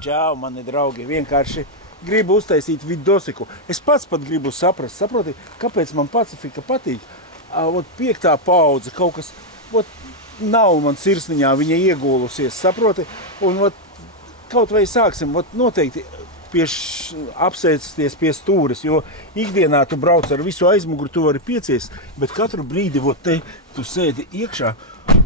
Čau, mani draugi, vienkārši gribu uztaisīt vidosiku. Es pats pat gribu saprast, saproti, kāpēc man Pacifika patīk. Ot 5. paudze kaut kas, ot nav man sirsniņā viņa iegūlusies, saproti, un ot kaut vai sāksim, ot noteikti apsēsties pie stūres, jo ikdienā tu brauc ar visu aizmuguru, tu vari piecies, bet katru brīdi ot te tu sēdi iekšā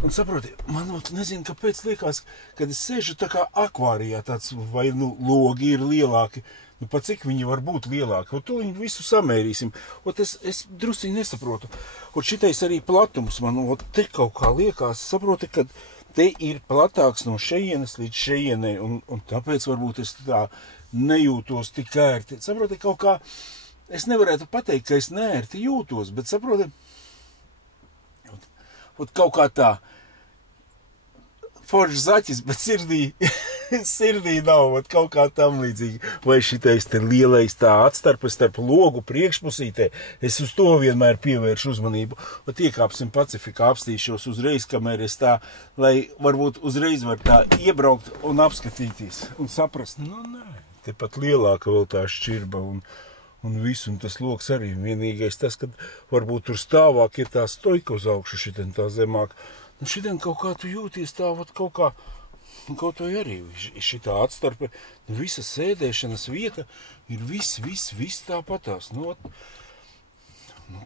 un saproti, man nezinu, kāpēc liekas, kad es sēžu tā kā akvārijā tāds, vai logi ir lielāki, pa cik viņi var būt lielāki, to viņu visu samērīsim. Es drusciņi nesaprotu. Šitais arī platums man, te kaut kā liekas, saproti, kad te ir platāks no šejienes līdz šejienei, un tāpēc varbūt es tā nejūtos tik ērti. Saproti, kaut kā, es nevarētu pateikt, ka es neērti jūtos, bet saproti, kaut kā tā, foršs zaķis, bet sirdī nav, kaut kā tam līdzīgi. Vai šitais te lielais tā atstarpe starp logu priekšpusītē, es uz to vienmēr pievēršu uzmanību. Iekāpsim Pacifikā, apstīšos uzreiz, kamēr es tā, lai varbūt uzreiz var tā iebraukt un apskatīties un saprast, nē, te pat lielāka vēl tā šķirba un visu, un tas loks arī vienīgais tas, kad varbūt tur stāvāk ir tā stojka uz augšu, šitien tā zemāk. Šitien kaut kā tu jūties tā, kaut vai arī šitā atstarpe, visa sēdēšanas vieta ir viss tāpatās.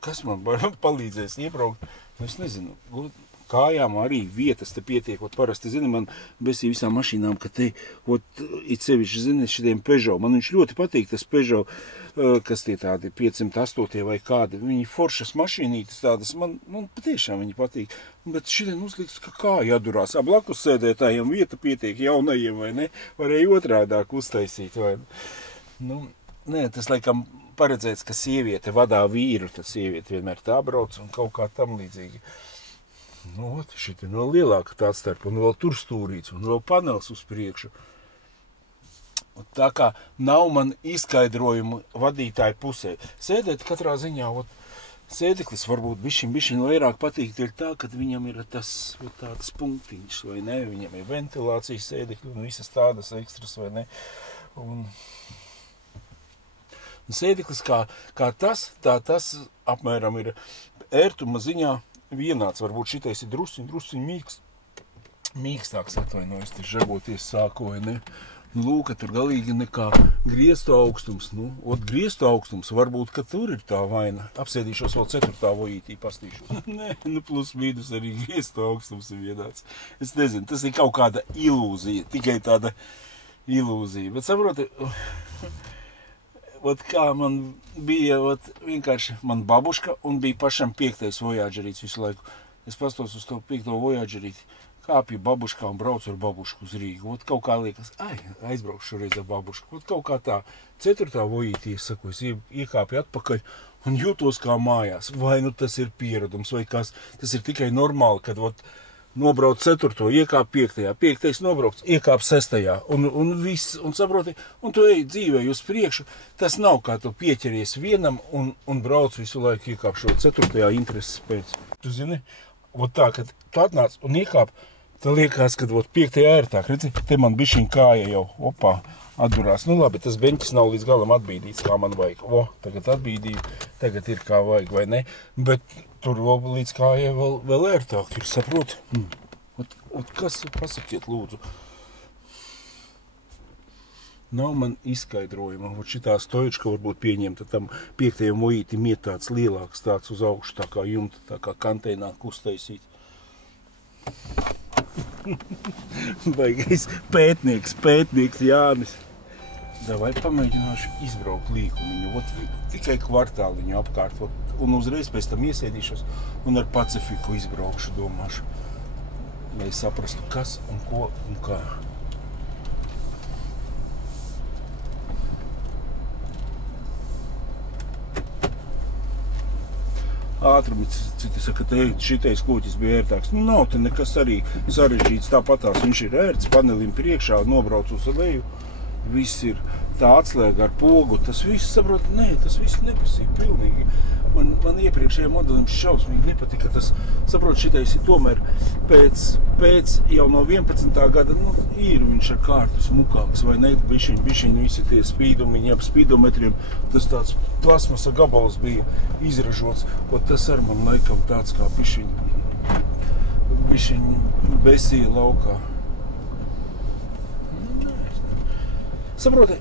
Kas man palīdzēs iebraukt? Es nezinu, kājām arī vietas te pietiek, parasti, zini, man besī visām mašīnām, ka te, it sevišķi, zini, šitiem Peugeot, man viņš ļoti patīk tas Peugeot, kas tie tādi 508 vai kādi, viņi foršas mašīnītes tādas, man patiešām viņi patīk, bet šitien uzliks, ka kāja atdurās, blakus sēdētājiem vieta pietiek jaunajiem, vai ne, varēja otrādāk uztaisīt, vai ne. Nē, tas laikam paredzēts, ka sieviete vadā vīru, tad sieviete vienmēr tā brauc un kaut kā tam līdzīgi. Šitien vēl lielāka tā starp, un vēl tur stūrīts, un vēl panels uz priekšu. Tā kā nav man izskaidrojumu vadītāju pusē. Sēdēt katrā ziņā, sēdeklis varbūt bišķiņ vairāk patīk, ir tā, kad viņam ir tas tāds punktiņš, vai ne, viņam ir ventilācijas sēdekļi un visas tādas ekstras, vai ne. Un sēdeklis kā tas apmēram ir ērtuma ziņā vienāds, varbūt šitais ir drusciņ mīkstāks, atvainojas, te žaboties sāko, vai ne? Lūk, tur galīgi nekā griestu augstums. Griestu augstums, varbūt, ka tur ir tā vaina. Apsēdīšos vēl 4. vojītī, pastīšos. Nē, plus mīnus arī griestu augstums ir vienāds. Es nezinu, tas ir kaut kāda ilūzija, tikai tāda ilūzija. Bet saproti, kā man bija, vienkārši man babuška un bija pašam 5. vojāģerīts visu laiku. Es pastos uz to 5. vojāģerīti, kāpju babuškā un braucu ar babušku uz Rīgu. Kaut kā liekas, aizbraukšu šoreiz ar babušku. Kaut kā tā 4. vojītī, es saku, es iekāpju atpakaļ un jūtos kā mājās. Vai tas ir pieredums, vai kas, tas ir tikai normāli, kad nobrauc 4. iekāp 5. 5. nobrauc, iekāp 6. un viss, un saproti, un tu ej dzīvē uz priekšu, tas nav kā tu pieķeries vienam un brauc visu laiku iekāp šo 4. intereses pēc. Tu zini, tā, kad tu atnāc un iekāp, tad liekas, kad 5. ērtāk, redzi, te man bišķiņ kāja jau, atdurās. Labi, tas beņķis nav līdz galam atbīdīts, kā man vajag. Tagad atbīdīju, tagad ir kā vajag, vai ne? Bet tur līdz kājai vēl ērtāk ir, saprot? Kas, pasakiet, lūdzu? Nav man izskaidrojuma. Šitā stojička varbūt pieņemta tam 5. vojītim iet tāds lielāks, tāds uz augšu, tā kā jumta, tā kā kanteinā kustaisīt. Baigais pētnieks Jānis. Vai pamēģināšu izbraukt līkumiņu, tikai kvartāliņu apkārt, un uzreiz pēc tam iesēdīšos un ar Pacifiku izbraukšu, domāšu, lai saprastu, kas un ko un kā. Ātrumi, citi saka, šitais kūķis bija ērtāks. Nav te nekas arī sarežģīts tāpatās. Viņš ir ērts, panelim priekšā, nobrauc uz leju. viss ir tā atslēga ar pogu, tas viss, saprot, nē, tas viss nepasīk pilnīgi. Man iepriekšējā modelim šausmīgi nepatika, tas, saprot, šitais ir tomēr pēc jau no 11. gada, ir viņš ar kārtu smukāks, vai ne, bišķiņ visi tie spīdumiņi ap spīdometriem, tas tāds plasmasa gabals bija izražots, tas ar man laikam tāds kā bišķiņ besīja laukā. Saproti,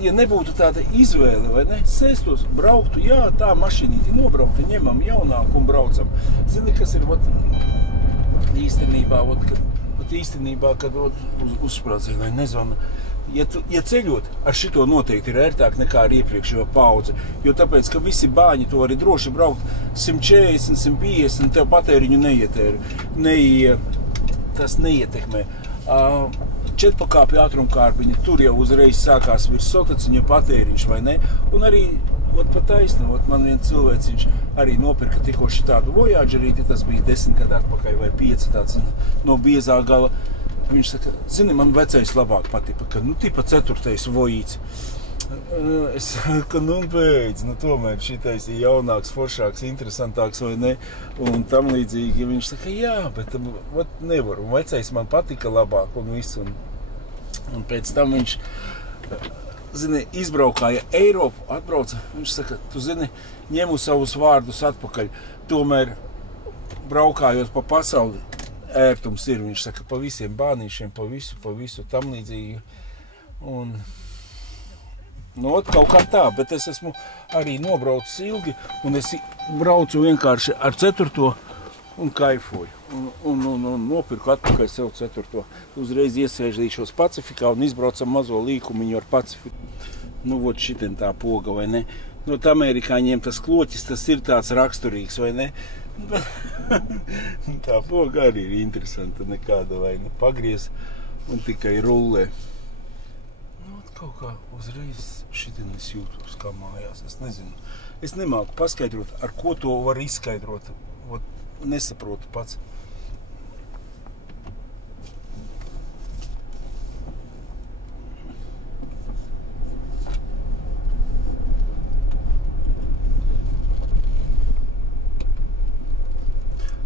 ja nebūtu tāda izvēle, vai ne, sēstos, brauktu, jā, tā mašīnīti nobrauktu, ņemam jaunāku un braucam. Zini, kas ir īstenībā, kad uzsprādzienai nezvana, ja ceļot, ar šito noteikti ir ērtāk nekā ar iepriekšējo paudzi, jo tāpēc, ka visi bāņi to arī droši braukt 140, 150, tev patēriņu tas neietekmē. 4-pakāpju ātrumkārbiņi, tur jau uzreiz sākās virs sotaciņa patēriņš, vai ne? Un arī, pa taisni, man viens cilvēciņš arī nopirka tikko šitādu Voyagerīti, tas bija 10 gadu atpakaļ vai 5 tāds no biezā gala. Viņš saka, zini, man vecais labāk patipa, ka, tipa 4. Vojīts. Es saku, beidz, tomēr šitais ir jaunāks, foršāks, interesantāks, vai ne? Un tam līdzīgi viņš saka, jā, bet nevaru. Un vecais man patika labāk un viss. Un pēc tam viņš, zini, izbraukāja Eiropu, atbrauca. Viņš saka, tu zini, ņemu savus vārdus atpakaļ. Tomēr braukājot pa pasauli, ērtums ir, viņš saka, pa visiem bānīšiem, pa visu tam līdzīgi. Un kaut kā tā, bet es esmu arī nobraucis ilgi, un es braucu vienkārši ar 4. un kaifoju. Un nopirku atpakaļ sev 4. Uzreiz iesēžīšos Pacifikā un izbraucam mazo līkumiņu ar Pacifiku. Šitien tā poga, vai ne? Tā amerikāņiem tas kloķis, tas ir tāds raksturīgs, vai ne? Tā poga arī ir interesanta, nekāda, vai ne? Pagriez un tikai rullē. Kaut kā uzreiz šitien es jūtos kā mājās, es nezinu. Es nemāku paskaidrot, ar ko to var izskaidrot. Nesaprotu pats.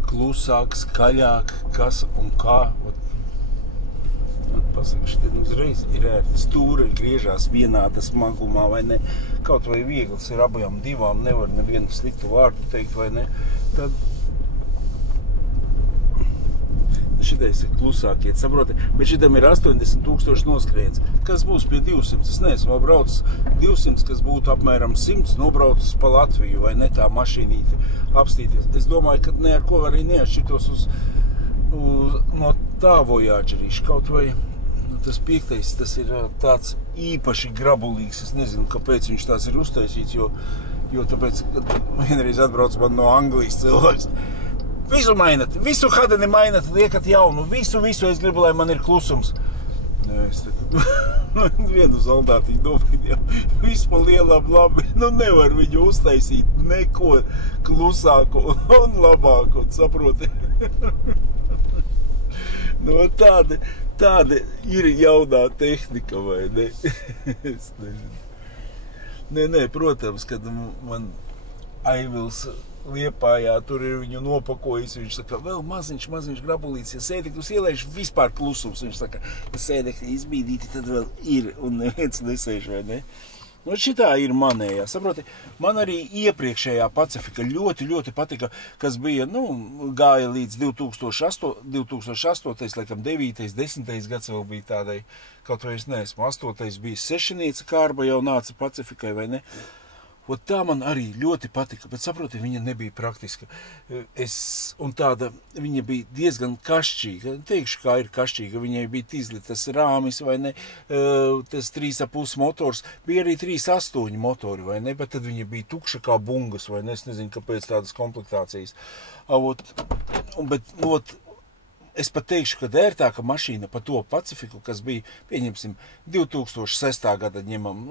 Klusāk, skaļāk, kas un kā. Pasaka, šitien uzreiz ir ērti. Stūri griežās vienāda smagumā, vai ne? Kaut vai viegls ir abajām divām, nevar nevienu sliktu vārdu teikt, vai ne? Tad šitais ir klusāk iet, saproti? Bet šitam ir 80,000 noskrējiens. Kas būs pie 200? Es neesmu vēl braucis 200, kas būtu apmēram 100, nobraucis pa Latviju, vai ne, tā mašīnīti apstīties. Es domāju, ka ne ar ko arī neatšķirtos no tā Voyagerīša. Kaut vai tas 5. tas ir tāds īpaši grabulīgs. Es nezinu, kāpēc viņš tās ir uztaisīts, jo tāpēc, kad vienreiz atbrauc man no Anglijas cilvēks. Visu mainat, visu hadeni mainat, liekat jaunu, visu, es gribu, lai man ir klusums. Es vienu zaldātiņu domāju, visu pa lielām labi, nevar viņu uztaisīt neko klusāku un labāku, saproti. Tāda ir jaunā tehnika, vai ne? Es nezinu. Nē, protams, kad man Aivils Liepājā, tur ir viņu nopakojis, viņš saka, vēl maziņš grabulīts, ja sēdekļus ielaiž vispār klusums, viņš saka, ja sēdekļi izbīdīti, tad vēl ir, un neviens nesēž, vai ne? Šitā ir manējā, saproti, man arī iepriekšējā Pacifika ļoti patika, kas bija, gāja līdz 2008, laikam 9., 10. gads vēl bija tādai, kaut vai es neesmu, 8. bija 6 kārba jau nāca Pacifikai, vai ne? Tā man arī ļoti patika, bet saproti, viņa nebija praktiska. Un tāda, viņa bija diezgan kašķīga. Teikšu, kā ir kašķīga, viņai bija tīzli tas rāmis, vai ne, tas 3,5 motors, bija arī 3,8 motori, vai ne, bet tad viņa bija tukša kā bungas, vai ne, es nezinu, kāpēc tādas komplektācijas. Es pat teikšu, ka ērtāka mašīna pa to Pacifiku, kas bija, pieņemsim, 2006. gada ņemam,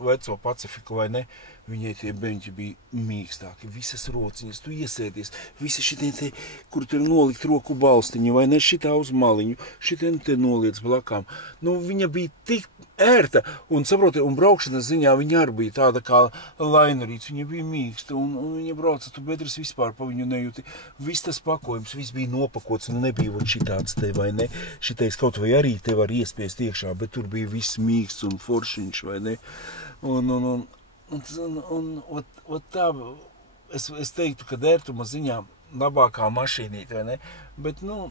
veco Pacifiku, vai ne, viņai tie beņķi bija mīkstāki, visas rociņas, tu iesēdies, visi šitie te, kur tur nolikt roku balstiņu, vai ne, šitā uz maliņu, šitie te noliec blakām. Nu, viņa bija tik ērta, un saproti, un braukšanas ziņā viņa arī bija tāda kā lainerīts, viņa bija mīksta, un viņa brauca, tu bedres vispār pa viņu nejūti. Viss tas pakojums, viss bija nopakots, un nebija vot šitāds te, vai ne, šitais kaut vai arī te var iespiest iekšā, bet tur bija viss mīksts un foršiņš, vai ne, un tā, es teiktu, ka ērtuma ziņā labākā mašīnīte, vai ne, bet, nu,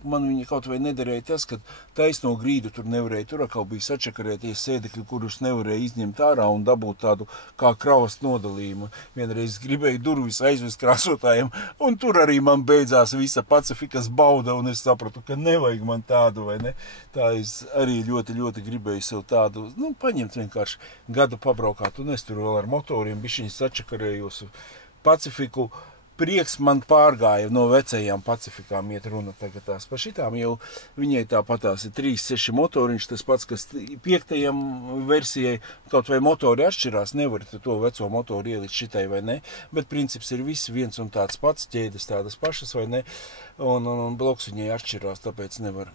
man viņa kaut vai nederēja tas, ka taisno grīdu tur nevarēja, tur atkal bija sačakarēties sēdekļi, kurus nevarēja izņemt ārā un dabūt tādu kā kravas nodalījumu. Vienreiz gribēju durvis aizvest krāsotājiem, un tur arī man beidzās visa Pacifikas bauda, un es sapratu, ka nevajag man tādu, vai ne. Tā es arī ļoti, ļoti gribēju sev tādu, nu, paņemt vienkārši gadu pabraukāt, un es tur vēl ar motoriem bišķiņi sačakarējos Pacifiku. Prieks man pārgāja no vecajām Pacifikām iet runa tagad tās pa šitām, jo viņai tāpatās ir 3.6 motoriņš, tas pats, kas 5. versijai, kaut vai motori atšķirās, nevar to veco motoru ielikt šitai vai ne, bet princips ir viss viens un tāds pats, ķēdes tādas pašas vai ne, un bloks viņai atšķirās, tāpēc nevar.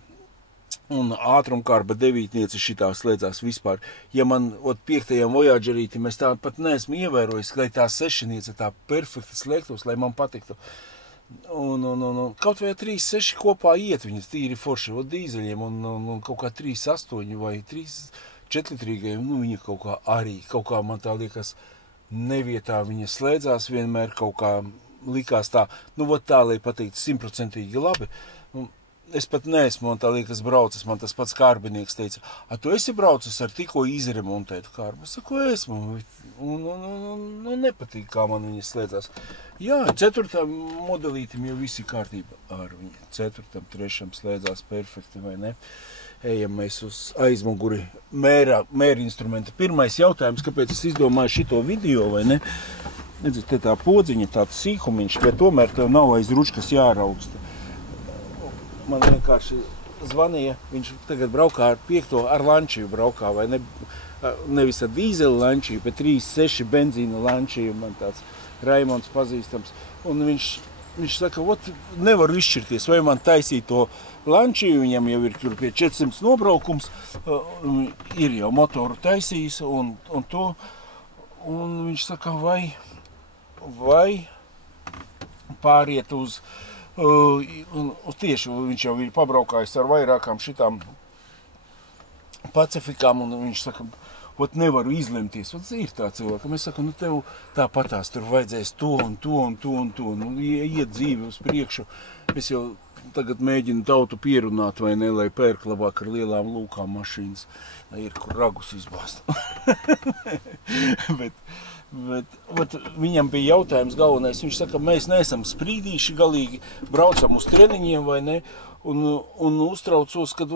Un ātrumkārba 9 šitā slēdzās vispār. Ja man 5. Voyagerītim es tā pat neesmu ievērojis, lai tā 6 tā perfekti slēgtos, lai man patiktu. Un kaut vai 3.6 kopā iet viņas tīri forši, dīzeļiem un kaut kā 3.8 vai 3.4, nu viņa kaut kā arī, kaut kā man tā liekas nevietā viņa slēdzās vienmēr kaut kā likās tā, nu tā, lai pateikt 100% labi. Es pat neesmu, man tā liekas, braucis, man tas pats kārbinieks teica, tu esi braucis ar tikko izremontētu kārbu? Es saku, esmu, un nepatīk, kā man viņas slēdzās. Jā, 4. modelītim jau visi kārtība ar viņu. 4., 3. slēdzās perfekti, vai ne? Ejam mēs uz aizmuguri mēra instrumenta. Pirmais jautājums, kāpēc es izdomāju šito video, vai ne? Redzat, te tā podziņa, tāds sīkumiņš, bet tomēr tev nav aiz ručkas jārauksta. Man vienkārši zvanīja, viņš tagad braukā ar 5. ar lančiju braukā, vai ne, nevis ar dīzeli lančiju, bet 3.6 benzīna lančiju, man tāds Raimonds pazīstams. Un viņš saka, nevaru izšķirties, vai man taisīt to lančiju, viņam jau ir tur pie 400 nobraukums, ir jau motoru taisījis un to, un viņš saka, vai pāriet uz tieši viņš jau ir pabraukājis ar vairākām šitām Pacifikām, un viņš saka, nevaru izlemties, ir tā cilvēka. Mēs sakam, tev tāpatās tur vajadzēs to un to un to un to, iet dzīvi uz priekšu. Es jau tagad mēģinu tautu pierunāt, vai ne, lai pērk labāk ar lielām lūkām mašīnas, ir kur ragus izbāst. Bet viņam bija jautājums galvenais, viņš saka, mēs neesam sprīdīši galīgi, braucam uz treniņiem, vai ne, un uztraucos, kad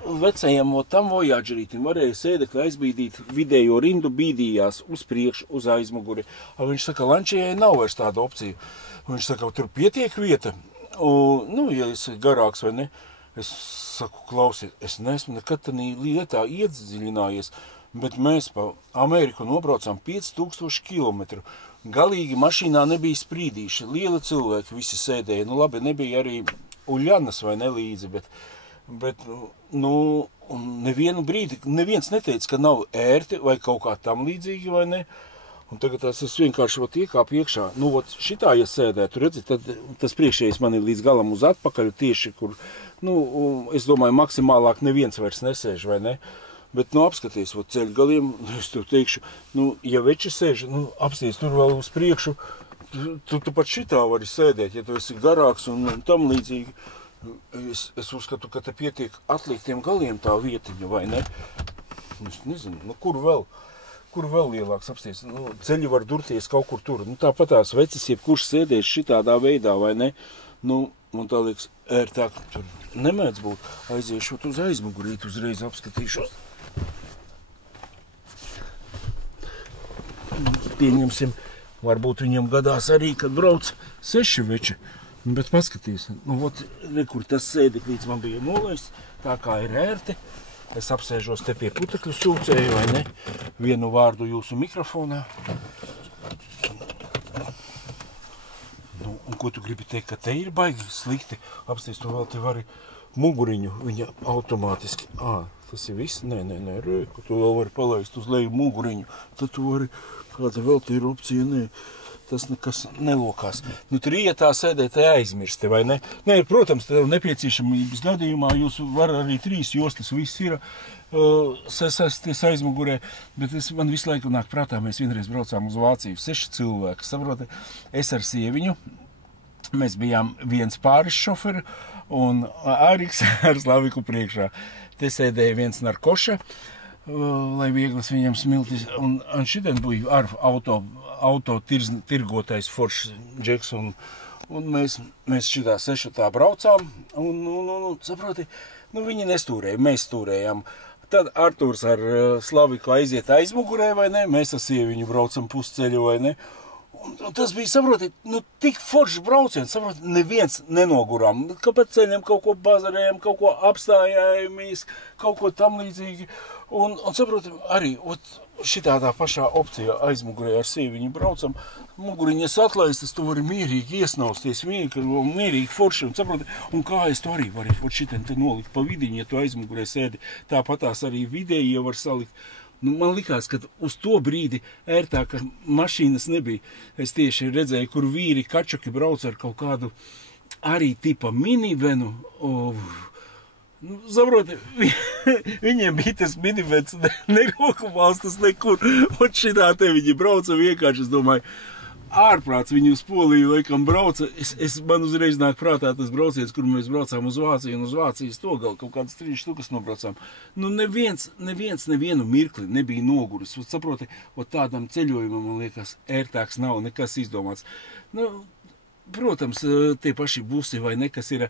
vecajam tam Voyagerītim varēja sēdekli aizbīdīt, vidējo rindu bīdījās uz priekšu, uz aizmuguri. Viņš saka, lančijai nav vairs tāda opcija. Viņš saka, tur pietiek vieta, ja es garāks, vai ne, es saku, klausiet, es neesmu nekad tādā lietā iedziļinājies, bet mēs pa Ameriku nobraucām 5000 kilometru. Galīgi mašīnā nebija sprīdīši, lieli cilvēki visi sēdēja. Labi, nebija arī Uļanas vai ne līdzi, bet nevienu brīdi neviens neteica, ka nav ērti vai kaut kā tam līdzīgi, vai ne? Un tagad es vienkārši iekāpu iekšā. Šitā, ja sēdētu, redzi, tad tas priekšējais man ir līdz galam uz atpakaļ tieši, kur, es domāju, maksimālāk neviens vairs nesēž, vai ne? Bet, apskaties, ceļu galiem, es tev teikšu, ja veči sēž, apsties tur vēl uz priekšu, tu pat šitā vari sēdēt, ja tu esi garāks un tam līdzīgi. Es uzskatu, ka te pietiek atliktiem galiem tā vietiņa, vai ne? Es nezinu, kur vēl lielāks apsties? Ceļi var durties kaut kur tur. Tāpatās vecis, jebkurš sēdēs šitādā veidā, vai ne? Man tā liekas, ērtāk tur nemēdz būt. Aiziešot uz aizmugurīt, uzreiz apskatīšos. Pieņemsim, varbūt viņam gadās arī, kad brauc 6 veči. Bet paskatīs, kur tas sēdeklīts man bija nolaists, tā kā ir ērti. Es apsēžos te pie putekļu sūcēju, vai ne? Vienu vārdu jūsu mikrofonā. Nu, un ko tu gribi teikt, ka te ir baigi slikti? Apsties, tu vēl te vari muguriņu, viņa automātiski. Tas ir viss? Nē, Rēka, tu vēl vari palaist uz leju muguriņu. Tad tu vari, kāda vēl te ir opcija, nē. Tas nekas nelokās. Nu, tur ietā sēdēt aizmirsti, vai ne? Nē, protams, tev nepieciešamības gadījumā jūs var arī 3 jostas, viss ir sasties aizmugurē, bet man visu laiku nāk prātā, mēs vienreiz braucām uz Vāciju, 6 cilvēki, saproti, es ar sieviņu, mēs bijām viens pāris šoferi un Āriks ar Slaviku priekšā. Te sēdēja viens narkoša, lai vieglas viņam smiltis, un šitien bija ar auto tirgotais foršs džeks, un mēs šitā 6 braucām, un saproti, nu viņi nestūrēja, mēs stūrējām. Tad Artūrs ar Slaviku aiziet aizmugurē, vai ne, mēs ar sieviņu braucam pusceļu, vai ne, un tas bija, saproti, nu tik foršs brauciens, saproti, neviens nenogurām, ka pa ceļiem kaut ko bazarējam, kaut ko apstājājamies, kaut ko tam līdzīgi, un saproti, arī, šitādā pašā opcijā aizmugurē ar sieviņu braucam, muguriņas atlaistas, tu vari mierīgi iesnausties, mierīgi forši, un saproti, un kā es to arī varu, šitien te nolikt pa vidiņu, ja tu aizmugurē sēdi, tāpatās arī vidēji jau var salikt. Nu, man likās, ka uz to brīdi ērtāk, ka mašīnas nebija. Es tieši redzēju, kur vīri kačuki brauc ar kaut kādu arī tipa minivenu, nu, saproti, viņiem bija tas minivens, neroku valstas nekur, un šitā te viņi brauca vienkārši, es domāju, ārprāts viņi uz Poliju laikam brauca, man uzreiz nāk prātā tas brauciens, kur mēs braucām uz Vāciju, un uz Vācijas to gal kaut kādas 3 štukas nobraucām. Nu, nevienu mirkli nebija noguris, saproti, tādam ceļojumam, man liekas, ērtāks nav nekas izdomāts. Nu, protams, tie paši busi vai ne, kas ir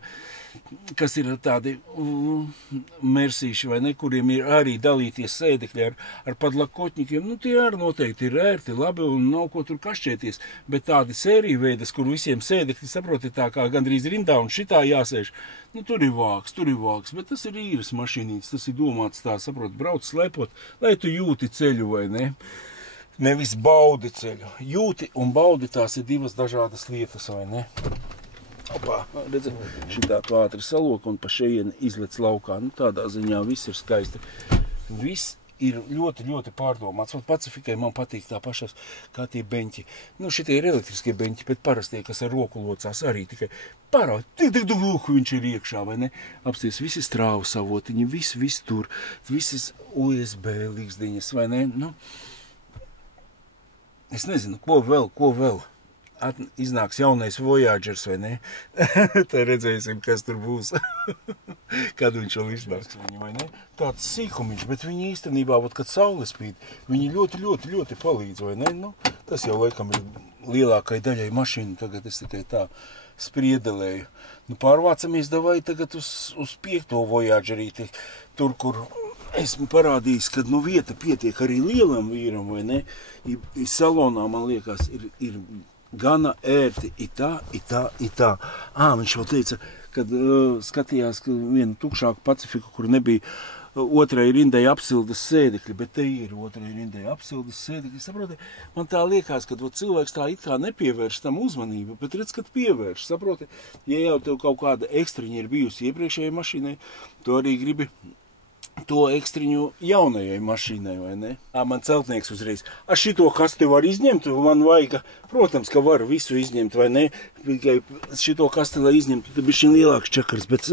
tādi mersīši vai ne, kuriem ir arī dalīties sēdekļi ar padlakotņikiem, nu tie arī noteikti ir ērti, labi un nav ko tur kašķēties, bet tādi sēriju veidas, kur visiem sēdekļi, saproti, tā kā gandrīz rindā un šitā jāsēž, nu tur ir vāks, bet tas ir īres mašīnīts, tas ir domāts tā, saproti, brauc slepot, lai tu jūti ceļu vai ne. Nevis baudi ceļu. Jūti un baudi tās ir 2 dažādas lietas, vai ne? Opā, redzi, šitā tu ātri saloka un pa šejieni izlec laukā. Nu, tādā ziņā viss ir skaisti. Viss ir ļoti, ļoti pārdomāts. Pacifikai man patīk tā pašas kā tie beņķi. Nu, šitie ir elektriskie beņķi, bet parastie, kas ar roku locās arī tikai parādi. Tik viņš ir iekšā, vai ne? Apsties visi strāvu savotiņi, viss tur, visas USB līgzdiņas, vai ne? Nu, es nezinu, ko vēl. Iznāks jaunais Voyagers, vai ne? Tā redzēsim, kas tur būs. Kad viņš vēl iznāks viņu, vai ne? Tāds sīkumiņš, bet viņi īstenībā, kad saule spīd, viņi ļoti, ļoti, ļoti palīdz, vai ne? Nu, tas jau laikam ir lielākai daļai mašīnu, tagad es tikai tā spriedelēju. Nu, pārvācamies davai tagad uz 5. Voyagerīti, tur, kur esmu parādījis, ka nu vieta pietiek arī lielam vīram, vai ne? I salonā, man liekas, ir gana ērti, itā. Viņš vēl teica, kad skatījās vienu tukšāku Pacifiku, kur nebija otrai rindai apsildes sēdekļi, bet te ir otrai rindai apsildes sēdekļi. Saproti, man tā liekas, ka cilvēks tā it kā nepievērš tam uzmanību, bet redz, kad pievērš. Saproti, ja jau tev kaut kāda ekstriņa ir bijusi iepriekšējai mašīnai, tu arī gribi to ekstriņu jaunajai mašīnai, vai ne? Man celtnieks uzreiz. Šito kasti var izņemt, man vajag, protams, ka var visu izņemt, vai ne? Tikai šito kasti, lai izņemtu, tad bija šī lielāks čakars, bet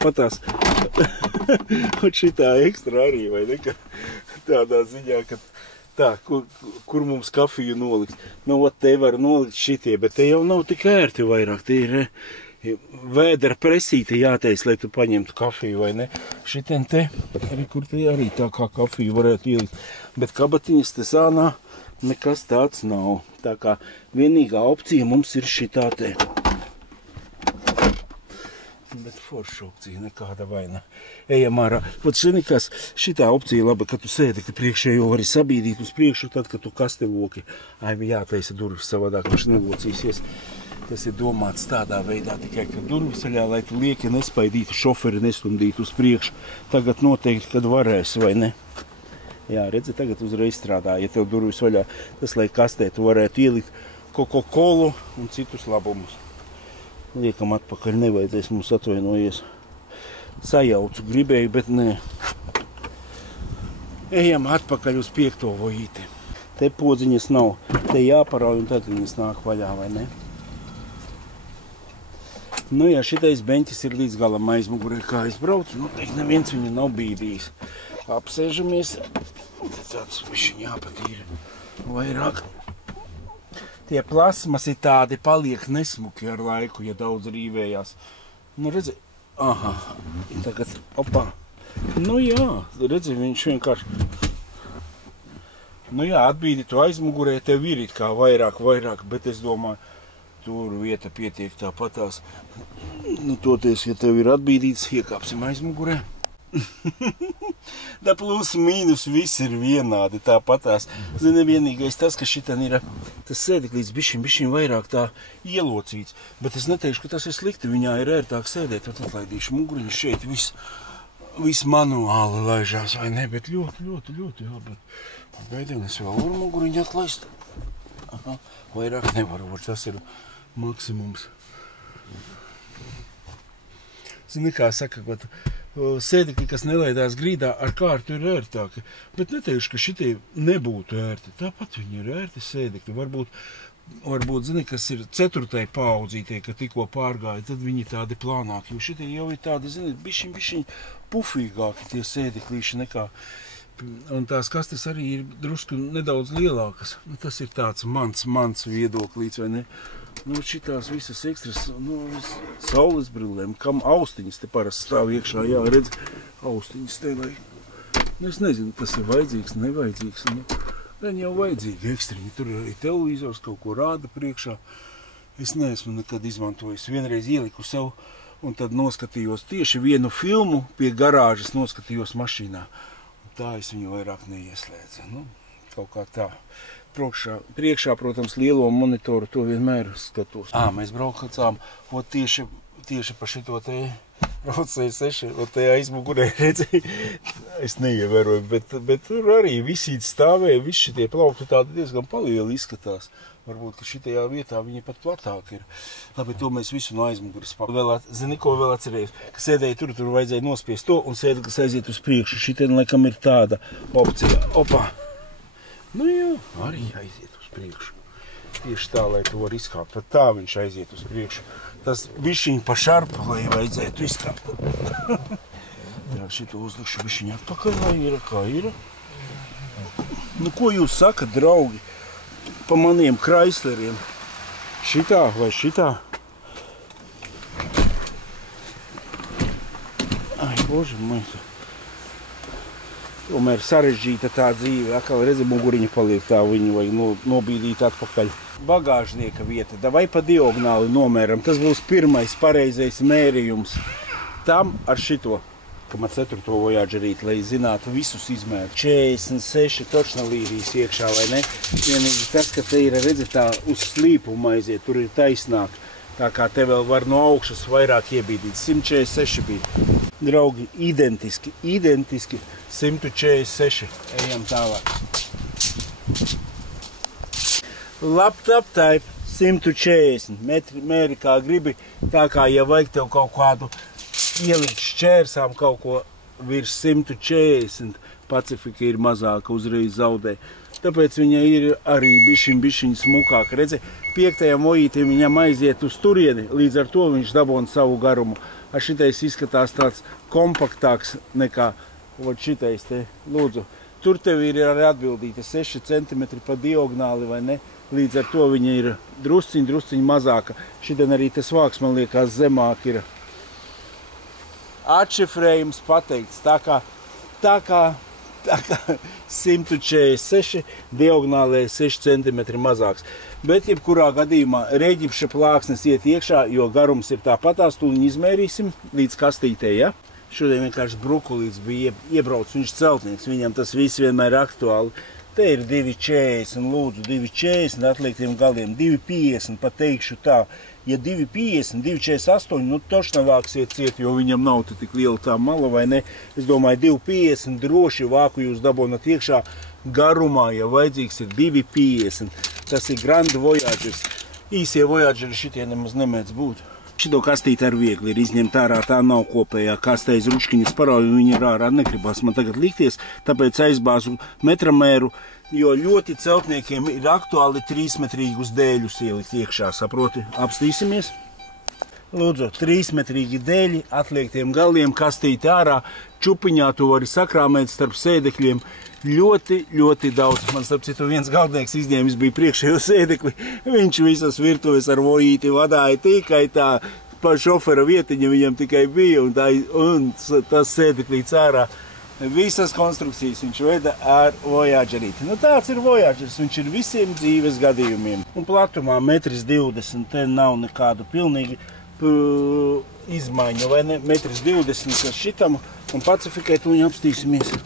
patās. Šitā ekstra arī, vai ne? Tādā ziņā, ka tā, kur mums kafiju nolikt. Nu, te var nolikt šitie, bet te jau nav tik ērti vairāk, te ir vēdera presīte jātais, lai tu paņemtu kafiju, vai ne? Šitien te, kur te arī tā kā kafiju varētu ielikt. Bet kabatiņas te sānā nekas tāds nav. Tā kā vienīgā opcija mums ir šitā te. Bet forša opcija, nekāda vaina. Ejam ārā. Šitā opcija laba, ka tu sēdekli priekšējo vari sabīdīt uz priekšu, tad, kad tu kastevoki. Jātaisa durvis savādāk, viņš nelocīsies. Tas ir domāts tādā veidā, tikai, ka durvis vaļā, lai tu lieki nespaidītu šoferi, nestumdītu uz priekšu. Tagad noteikti, kad varēs, vai ne? Jā, redzi, tagad uzreiz strādā, ja tev durvis vaļā. Tas, lai kastē, tu varētu ielikt Coca-Colu un citus labumus. Liekam atpakaļ, nevajadzēs mums atvainojies. Sajaucu, gribēju, bet nē. Ejam atpakaļ uz 5. vojīti. Te podziņas nav, te jāparauj un tad viņas nāk vaļā, vai ne? Nu jā, šitais beņķis ir līdz galam aizmugurē, kā es braucu. Noteikti neviens viņu nav bīdījis. Apsēžamies. Tad tāds višķiņ jāpatīra vairāk. Tie plasmas ir tādi paliek nesmuki ar laiku, ja daudz rīvējās. Nu redzi, aha, tagad, opā. Nu jā, redzi, viņš vienkārši. Nu jā, atbīdi tu aizmugurē, tev ir it kā vairāk, bet es domāju, tur vieta pietiek tāpatās. Nu, toties, ja tev ir atbīdīts, iekāpsim aizmugurē. Da plus mīnus viss ir vienādi tāpatās. Zini, vienīgais tas, ka šitan ir tas sēdeklīts bišķiņ vairāk tā ielocīts. Bet es neteikšu, ka tas ir slikti. Viņā ir ērtāk sēdēt. Tad atlaidīšu muguriņu šeit. Viss manuāli laižās, vai ne? Bet ļoti, jā. Bet gaidiem, es vēl varu muguriņu atlaist. Aha, vairāk nevaru, tas ir maksimums. Zini, kā saka, ka sēdekļi, kas nelaidās grīdā, ar kārtu ir ērtāki. Bet neteikšu, ka šitie nebūtu ērti. Tāpat viņi ir ērti sēdekļi. Varbūt, zini, kas ir 4. paudzītie, ka tikko pārgāja, tad viņi tādi plānāki. Jo šitie jau ir tādi, zini, bišķiņ pufīgāki tie sēdeklīši nekā. Un tās kastes arī ir drusku nedaudz lielākas. Nu, tas ir tāds mans viedoklīts, vai ne? Nu, šitās visas ekstras, saules brillēm, kam austiņas te parasti stāv iekšā, jā, redz, austiņas te, lai. Es nezinu, tas ir vajadzīgs, nevajadzīgs. Gan jau vajadzīgi ekstriņi, tur arī televizors kaut ko rāda priekšā. Es neesmu nekad izmantojis. Vienreiz ieliku sev un tad noskatījos tieši vienu filmu pie garāžas, noskatījos mašīnā. Tā es viņu vairāk neieslēdzu. Nu, kaut kā tā. Priekšā, protams, lielo monitoru to vienmēr skatos. Mēs braukacām, tieši pa šito te braucēju 6, te aizmugurē redzēju. Es neievēroju, bet tur arī visīt stāvēja, visi šitie plaukti tādi diezgan palieli izskatās. Varbūt, ka šitajā vietā viņi pat platāk ir. Labi, to mēs visu no aizmuguras papildām. Zini, ko vēl atcerējos? Ka sēdēja tur vajadzēja nospiest to un sēdeklis aiziet uz priekšu. Šitien, laikam, ir tāda opcija. Opā! Nu jā, arī aiziet uz priekšu. Tieši tā, lai to var izkāpt. Pat tā viņš aiziet uz priekšu. Tas bišķiņ pa šarpu, lai vajadzētu izkāpt. Tā, šito uzlikšu bišķiņ atpakaļ, lai ir kā ir. Nu, ko jūs sakat, draugi, pa maniem Chrysleriem? Šitā vai šitā? Ai, bože, maisa. Tomēr sarežģīta tā dzīve. Akal redzi, muguriņa paliek tā, viņu vajag nobīdīt atpakaļ. Bagāžnieka vieta. Vai pa diagonāli nomēram. Tas būs pirmais pareizais mērījums. Tam ar šito, ka man 4. Voyagerīt, lai zinātu visus izmēru. 46 točna līnijas iekšā, vai ne? Vienīgi tas, ka te ir, redzi, tā uz slīpumu aiziet. Tur ir taisnāk. Tā kā te vēl var no augšas vairāk iebīdīt. 146 bija. Draugi, identiski 146. Ejam tālāk. Laptop type 140 mēri kā gribi. Tā kā, ja vajag tev kaut kādu ielikt šķērsām kaut ko virs 140, Pacifika ir mazāka, uzreiz zaudē. Tāpēc viņa ir arī bišķiņ smukāka. Redzi, 5. vojītim viņam aiziet uz turieni, līdz ar to viņš dabona savu garumu. Ar šitais izskatās tāds kompaktāks nekā šitais te, lūdzu. Tur tev ir arī atbildīta 6 cm pa diagonāli, vai ne? Līdz ar to viņa ir drusciņ mazāka. Šitien arī tas vāks, man liekas, zemāk ir. Atšifrējums pateikts, tā kā 146, diagonālē 6 cm mazāks. Bet jebkurā gadījumā reģipša plāksnes iet iekšā, jo garums ir tāpatās, tūliņ izmērīsim līdz kastītē, ja? Šodien vienkārši brukulīts bija iebrauc, viņš celtnieks, viņam tas viss vienmēr aktuāli. Te ir 2,40, lūdzu, 2,40, atliektiem galiem 2,50, pateikšu tā. Ja 2,50, 2,48, nu toši navāksiet ciet, jo viņam nav tik liela tā mala, vai ne? Es domāju, 2,50 droši vāku jūs dabonat iekšā garumā, ja vajadzīgs ir 2,50. Tas ir Grand Voyagers. Īsie Voyageri šitie nemaz nemēdz būt. Šito kastīti ar viegli ir izņemt ārā, tā nav kopējā kastē, aiz ručkiņas parauju, viņi ir ārā, negribas man tagad likties, tāpēc aizbāzu metramēru, jo ļoti celtniekiem ir aktuāli 3-metrīgus dēļus ielikt iekšā, saproti, apstīsimies. Lūdzu, 3-metrīgi dēļi, atliektiem galiem, kastīti ārā, čupiņā to var sakrāmēt starp sēdekļiem. Ļoti, ļoti daudz. Man, starp citu, viens galdnieks izņēmis bija priekšējo sēdekli. Viņš visas virtuves ar vojīti vadāja tikai tā, pa šofera vietiņa viņam tikai bija, un tas sēdeklīts ārā. Visas konstrukcijas viņš veda ar Voyagerīti. Nu, tāds ir Voyagers, viņš ir visiem dzīves gadījumiem. Un platumā 1,20 m, te nav nekādu pilnīgi izmaiņu, vai ne? 1,20 m šitam, un Pacifikai tuņi apstīsimies.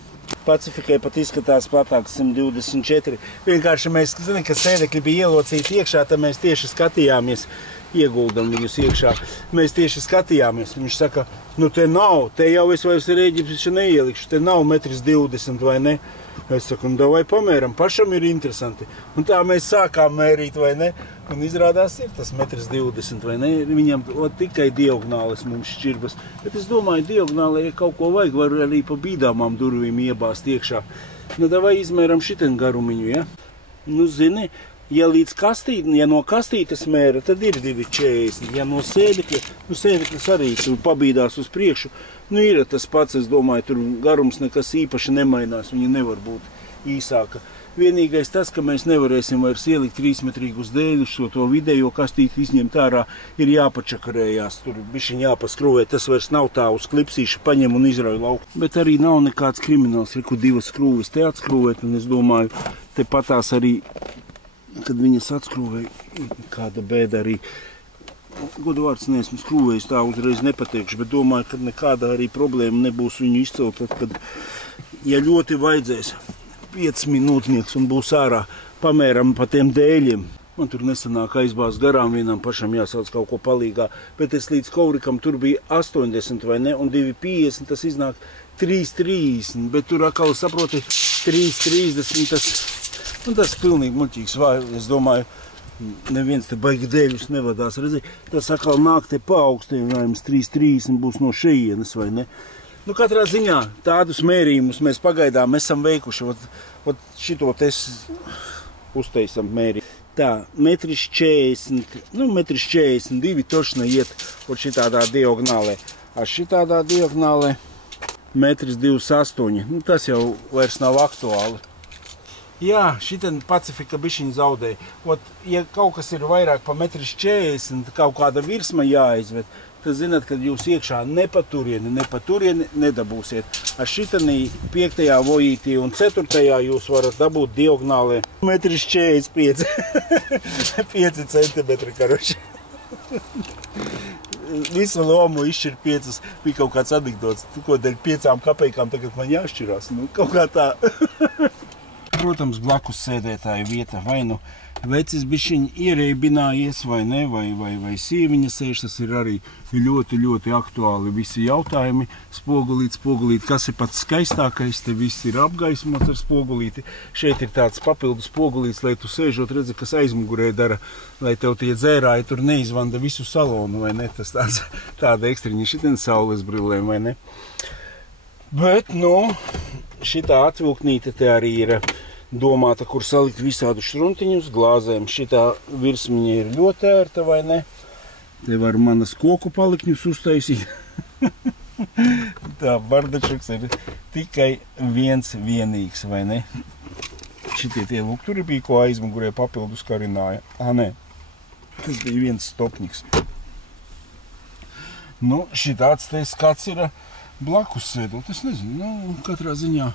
Pacifikai pat izskatās platāks 124. Vienkārši mēs, zinām, ka sēdekļi bija ielocīti iekšā, tad mēs tieši skatījāmies, ieguldam viņus iekšā. Mēs tieši skatījāmies. Viņš saka, nu te nav, te jau es vairs rēģipiši neielikšu, te nav 1,20 m, vai ne? Es saku, nu davai pamēram, pašam ir interesanti. Un tā mēs sākām mērīt, vai ne? Un izrādās ir tas 1,20 m, vai ne? Viņam tikai diagonālis mums šķirbas. Bet es domāju, diagonāli, ja kaut ko vajag, var arī pa bīdāmām durvīm iebāzt iekšā. Nu, davai izmēram šiten garumiņu, ja? Nu, zini, ja līdz kastīti, ja no kastītes mēra, tad ir 2,40. Ja no sēdekļa, nu sēdekļas arī tur pabīdās uz priekšu, nu ir tas pats, es domāju, tur garums nekas īpaši nemainās, viņa nevar būt īsāka. Vienīgais tas, ka mēs nevarēsim vairs ielikt 3-metrīgus dēļus, to vidējo kastīti izņemt ārā, ir jāpačakarējās, tur bišķiņ jāpaskrūvē, tas vairs nav tā uz klipsīša paņem un izrauj lauku. Bet arī nav nekāds krimināls, ir, kur 2 skrūves te atskrūvēt, un es domāju, te patās arī, kad viņas atskrūvē, kāda bēda arī, godu vārds neesmu skrūvējis, tā uzreiz nepateikšu, bet domāju, ka nekāda arī problēma nebūs viņu izcelt, tad, kad, ja ļoti vajadzēs, 5 minūtnieks un būs ārā, pamēram pa tiem dēļiem. Man tur nesanāk aizbāzt garām, vienam pašam jāsauc kaut ko palīgā, bet es līdz kovrikam tur bija 80 vai ne, un 2,50 tas iznāk 3,30, bet tur atkal saproti 3,30 tas pilnīgi muļķīgs vārds, es domāju, neviens te baigi dēļus nevadās, redzi, tas atkal nāk te paaugstinājums 3,30 būs no šeienes vai ne. Nu, katrā ziņā tādus mērījumus mēs pagaidām esam veikuši. Šito te uzteisam mērīt. Tā, 1,40 m, nu, 1,42 m tošna iet šitādā diagonālē. A šitādā diagonālē 1,28 m. Nu, tas jau vairs nav aktuāli. Jā, šitien Pacifika bišķiņ zaudēja. Ja kaut kas ir vairāk pa 1,40 m, kaut kāda virsma jāizved, tad zināt, kad jūs iekšā ne pa turieni nedabūsiet. Ar šitanī 5. vojītī un 4. jūs varat dabūt diagonālē 1,45 m, 5 centimetri, karoči. Visu lomu izšķir 5, bija kaut kāds anekdots, ko dēļ 5 kapeikām tagad man jāšķirās, nu kaut kā tā. Protams, blakus sēdētāja vieta, vai nu vecis bišķiņ iereibinājies, vai ne, vai sieviņa sēž, tas ir arī ļoti, ļoti aktuāli visi jautājumi. Spogulīt, kas ir pats skaistākais, te viss ir apgaismots ar spogulīti. Šeit ir tāds papildus spogulīts, lai tu sēžot, redzi, kas aizmugurē dara, lai tev tie dzērāji tur neizvanda visu salonu, vai ne, tas tāda ekstriņa, šitien saules brillēm, vai ne. Bet, nu, šitā atvilknīte te arī ir domāta, kur salikt visādu šruntiņus, glāzēm. Šitā virsmiņa ir ļoti ērta, vai ne? Te var manas koku palikņus uztaisīt. Tā bardačuks ir tikai viens vienīgs, vai ne? Šitie tie lūk, tur bija, ko aizmugurē papildus karināja. Nē, tas bija viens stopņiks. Nu, šitāds te skats ir blakus sēdot. Es nezinu, nu, katrā ziņā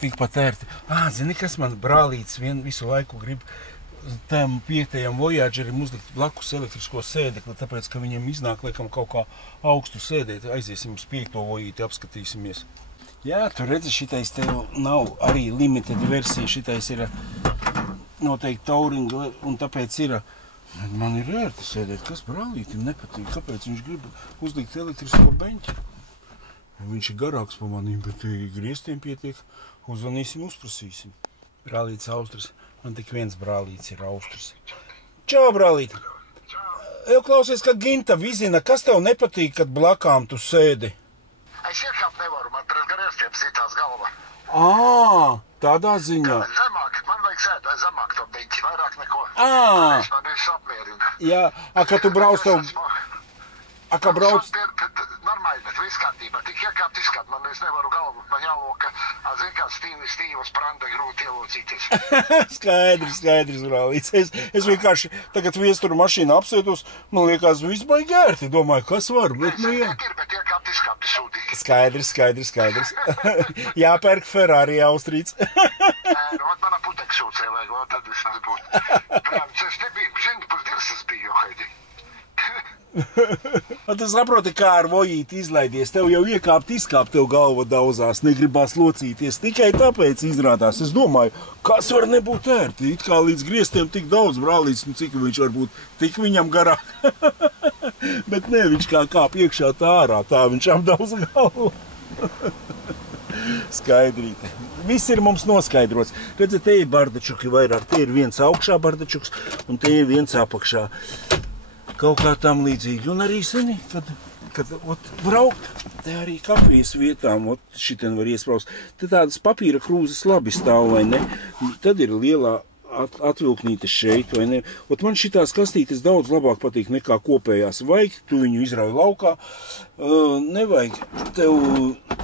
tikpat ērti. Zini, kas man brālīts visu laiku grib tam 5. Voyagerim uzlikt blakus elektrisko sēdekli, tāpēc, ka viņam iznāk, laikam, kaut kā augstu sēdēt. Aiziesim uz 5. vojīti, apskatīsimies. Jā, tu redzi, šitais tev nav arī limited versija, šitais ir noteikti touring, un tāpēc ir, man ir ērti sēdēt, kas brālītim nepatīk, kāpēc viņš grib uzlikt elektrisko beņķi. Viņš ir garāks pa manīm, bet griestiem pietiek, uzvanīsim, uzprasīsim. Brālītis Austris, man tik viens brālītis ir Austris. Čau, brālīti! Jau klausies, ka Ginta vizina, kas tev nepatīk, kad blakām tu sēdi? Es iekāpt nevaru, man pret griestiem sitās galva. Tādā ziņā. Zemāk, man vajag sēdēt zemāk to beņķi, vairāk neko. Es man visu apmierina. Jā, kad tu brauc tev... Kā brauc? Normāli, bet viss kārtībā. Tik iekāpt, izkāpt, man es nevaru galvu, man jāloka, zin kā stīvas pranda grūti ielocīties. Skaidrs, brālīts. Es vienkārši tagad viesturu mašīnu apsēdos, man liekas, viss baigi ērti. Domāju, kas var, bet nu jā. Bet iekāpt, izkāpt, sūdīgi. Skaidrs. Jāpērk Ferrari, Austrīts. Ot mana putek sūcē, vajag, tad viss būtu. Prāms, es nebiju, zinu, pēc dirs es biju, Haidi. Tu saproti, kā ar vojīti izlaidies, tev jau iekāpt, izkāpt, tev galva daudzās, negribās locīties, tikai tāpēc izrādās. Es domāju, kas var nebūt ērti, it kā līdz griestiem tik daudz brālīts, nu cik viņš var būt, tik viņam garāk. Bet ne, viņš kā kāp iekšā tā ārā, tā viņš apdauz galvu. Skaidrīte. Viss ir mums noskaidrots. Redzi, te ir bardačuki vairāk, te ir viens augšā bardačuks un te ir viens apakšā. Kaut kā tam līdzīgi. Un arī seni, kad braukt, te arī kafijas vietām, šitien var iespraust. Te tādas papīra krūzes labi stāv, vai ne? Tad ir lielā atvilknīte šeit, vai ne? Man šitās kastītes daudz labāk patīk nekā kopējās. Vajag, tu viņu izrauj laukā, nevajag tev,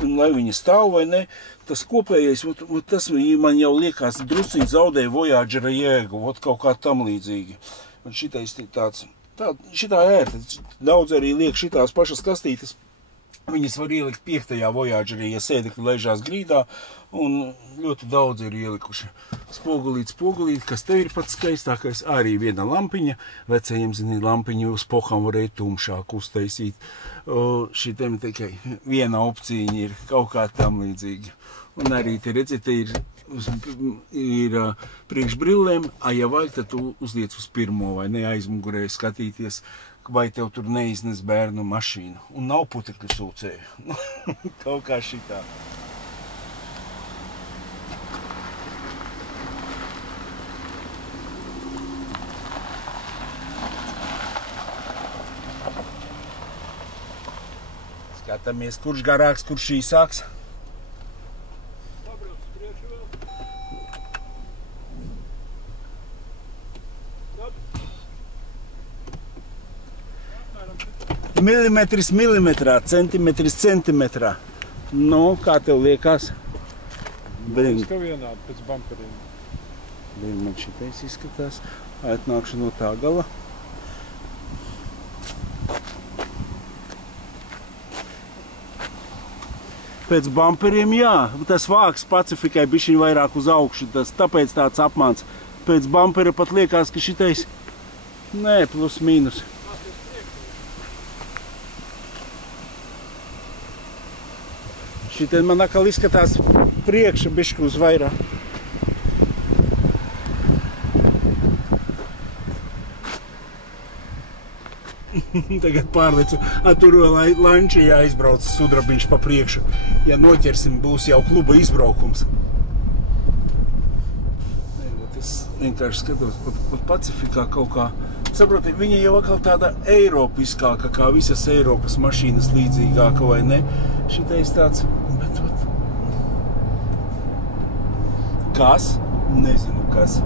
lai viņa stāv, vai ne? Tas kopējais, tas man jau liekas, drusciņ zaudēja Voyagera jēgu, kaut kā tam līdzīgi. Un šitais ir tāds... Šitā ērta, daudz arī liek šitās pašas kastītes, viņas var ielikt 5. Voyagerī, ja sēdekļi ležās grīdā, un ļoti daudz ir ielikuši. Spogulīt, kas tev ir pats skaistākais, arī viena lampiņa, vecajiem, zini, lampiņu uz pohām varēja tumšāk uztaisīt. Šitiem tikai viena opcija ir kaut kā tam līdzīga. Un arī te redzi, te ir priekš brillēm, ja vajag, tad tu uzliec uz pirmo vai neaizmugurē skatīties, vai tev tur neiznes bērnu mašīnu. Un nav putekļu sūcēju. Kaut kā šitā. Skatāmies, kurš garāks, kurš īsāks. Milimetris milimetrā, centimetris centimetrā. Nu, kā tev liekas? Es ka vienādi pēc bumperiem. Man šitais izskatās. Atnākšu no tā gala. Pēc bumperiem, jā. Tas vāks Pacifikai bišķiņ vairāk uz augšu. Tāpēc tāds apmāns. Pēc bumpera pat liekas, ka šitais... Nē, plus mīnus. Šitien man atkal izskatās priekša bišķi uz vairāk. Tagad pārlicu, tur lanči jāizbrauc sudrabiņš pa priekšu. Ja noķersim, būs jau kluba izbraukums. Es vienkārši skatos, Pacifikā kaut kā, saproti, viņa jau atkal tāda eiropiskāka, kā visas Eiropas mašīnas līdzīgāka, vai ne? Šitais tāds, bet kas? Nezinu kas.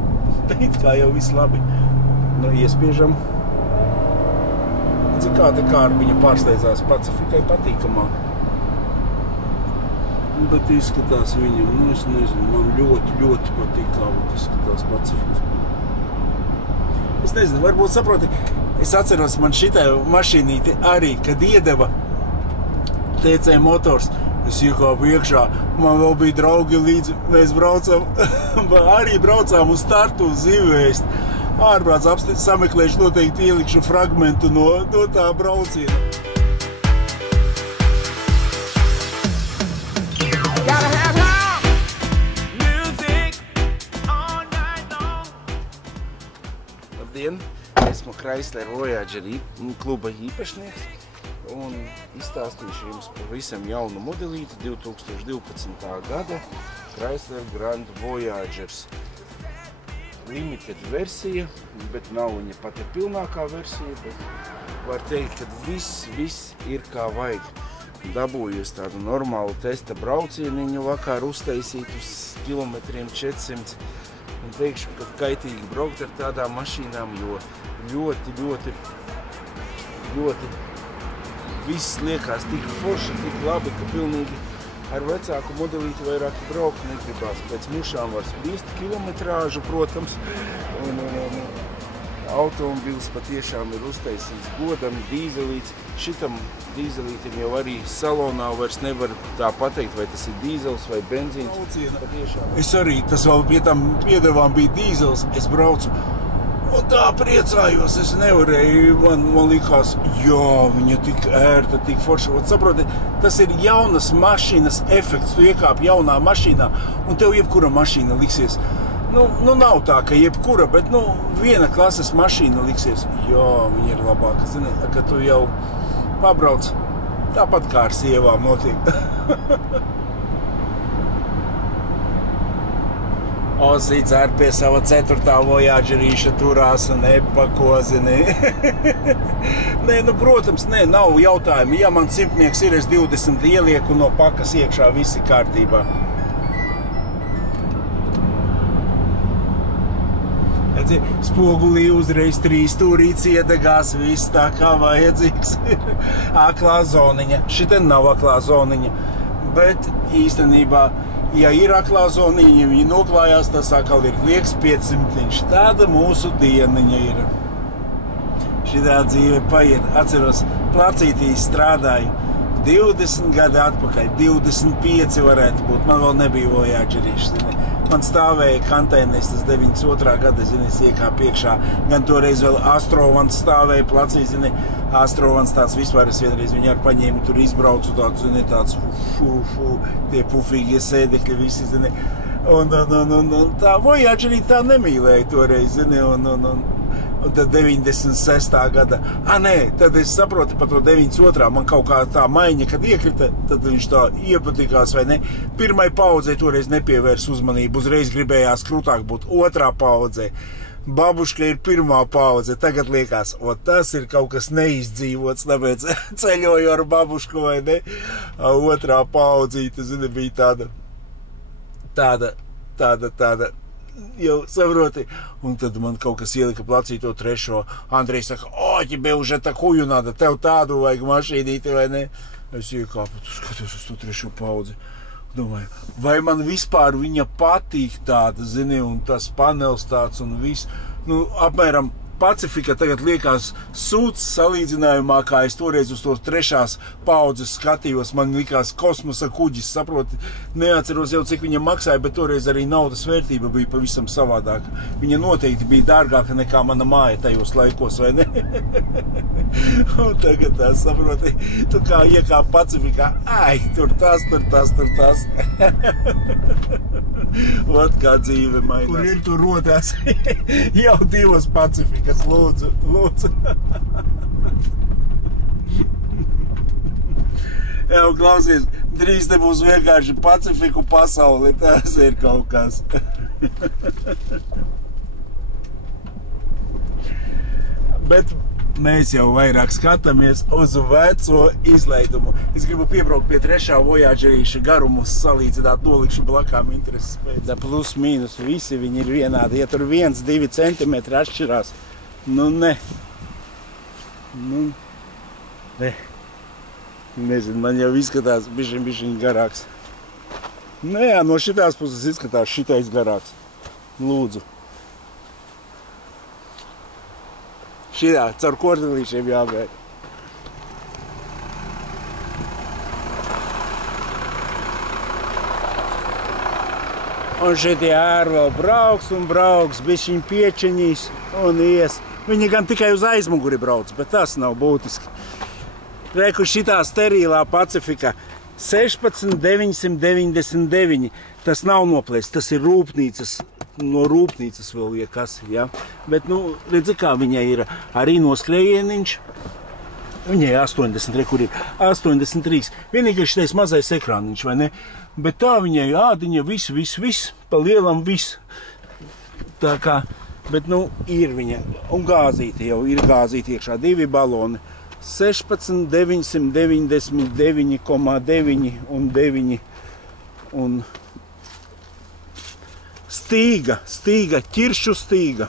Bet kā jau viss labi. Nu, iespiežam. Cik kāda kārbiņa pārsteidzās Pacifikai patīkamāk. Bet izskatās viņam, nu es nezinu, man ļoti patīk, kā izskatās Pacifikas. Es nezinu, varbūt saproti, es atceros, man šitai mašīnīti arī, kad iedeva TC Motors, es iekāpu iekšā, man vēl bija draugi līdzi, mēs braucam, arī braucām uz startu uz Zivvēst. Ārprāts sameklēšu noteikti ielikšu fragmentu no tā brauciena. esmu Chrysler Voyager kluba īpašnieks un izstāstīšu jums par visam jaunu modelīti 2012. gada Chrysler Grand Voyagers. Limited versija, bet nav viņa pati pilnākā versija, bet var teikt, ka viss ir kā vajag. Dabūjusi tādu normālu testa braucieniņu vakar uztaisīt uz kilometriem 400. Un teikšu, ka kaitīgi braukt ar tādām mašīnām, jo ļoti viss liekas tik forši, tik labi, ka pilnīgi ar vecāku modelīti vairāk braukt negribās. Pēc mušām var spriest kilometrāžu, protams, un automobils patiešām ir uztaisīts godami, dīzelīts. Šitam dīzelītim jau arī salonā vairs nevar tā pateikt, vai tas ir dīzels vai benzīns. Es arī, tas vēl pie tam piedevām bija dīzels, es braucu. Un tā priecājos, es nevarēju, man likās, jā, viņa tik ērta, tik forša. Saproti, tas ir jaunas mašīnas efekts, tu iekāp jaunā mašīnā, un tev jebkura mašīna liksies. Nu nav tā, ka jebkura, bet, viena klases mašīna liksies, jā, viņa ir labāka, zini, ka tu jau pabrauc, tāpat kā ar sievām notiek. Osīts ar pie sava 4. Voyagerīša turās un nepakozini. Nē, protams, nav jautājumi. Ja man 100 ir, es 20 ielieku no pakas iekšā, visi kārtībā. Spogulī uzreiz 3 stūrīts iedegās, viss tā kā vajadzīgs ir. Aklā zoniņa. Šitien nav aklā zoniņa, bet īstenībā, ja ir aklā zoniņa, viņi noklājās, tas atkal ir liekas 500. Tāda mūsu dieniņa ir. Šitā dzīve paiet. Atceros, Placītī strādāju 20 gadi atpakaļ, 25 varētu būt. Man vēl nebija Voyagerīši, zini. Man stāvēja kanteinis, tas 92. gada, zini, es iekāpu iekšā. Gan toreiz vēl Astrovans stāvēja Placī, zini. Astrovans tāds vispār, es vienreiz viņu ar paņēmu, tur izbraucu tādu, zini, tāds tie pufīgie sēdekļi visi, zini. Un tā Voyagerī tā nemīlēja toreiz, zini, un tad 96. gada, tad es saprotu par to 92. man kaut kā tā maiņa, kad iekrita, tad viņš tā iepatikās, vai ne? Pirmai paudzei toreiz nepievērs uzmanību, uzreiz gribējās krūtāk būt otrā paudzei. Babuška ir pirmā paudze, tagad liekas, tas ir kaut kas neizdzīvots, tāpēc ceļoju ar babušku, vai ne? Otrā paudzīte, zini, bija tāda, jau saproti, un tad man kaut kas ielika Placī to 3. Andrejs saka, тебе уже такую надо, tev tādu vajag mašīnīti, vai ne? Es iekāpu, skatos uz to 3. paudzi. Domāju, vai man vispār viņa patīk tāda, zini, un tas panels tāds un viss. Apmēram Pacifika tagad liekas sūds salīdzinājumā, kā es toreiz uz tos 3. paudzes skatījos, man likās kosmosa kuģis, saproti, neatceros jau, cik viņa maksāja, bet toreiz arī naudas vērtība bija pavisam savādāka. Viņa noteikti bija dārgāka nekā mana māja tajos laikos, vai ne? Un tagad tā, saproti, tu kā iekāp Pacifikā, tur tas. Ot kā dzīve mainās. Kur ir tur rodās? Jau 2 Pacifikas, lūdzu. Jau, klausies, drīz te būs vienkārši Pacifiku pasauli, tas ir kaut kas. Bet mēs jau vairāk skatāmies uz veco izlaidumu. Es gribu piebraukt pie 3. Voyagerīša garumus salīdzināt, nolikšu blakām intereses pēc. Plus mīnus, visi viņi ir vienādi. Ja tur 1-2 centimetri atšķirās, ne. Nezinu, man jau izskatās bišķiņ garāks. Jā, no šitās puses izskatās šitais garāks. Lūdzu. Šitā, caur kordelīšiem jābēr. Un šitie ār vēl brauks, bišķiņ piečeņīs un ies. Viņi gan tikai uz aizmuguri brauc, bet tas nav būtiski. Reku šitā sterilā Pacifika 16 999. Tas nav noplēsts, tas ir rūpnīcas no rūpnīcas vēl iekas, ja. Bet, nu, redzi, kā viņai ir arī noskrējieniņš. Viņai 80, kur ir 83. Vienīgais šitais mazais ekrāniņš, vai ne? Bet tā viņai ādiņa, viss, pa lielam viss. Tā kā, bet, nu, ir viņa. Un gāzīti jau ir gāzīti iekšā 2 baloni. 16, 999,9 un 9 un stīga, ķiršu stīga.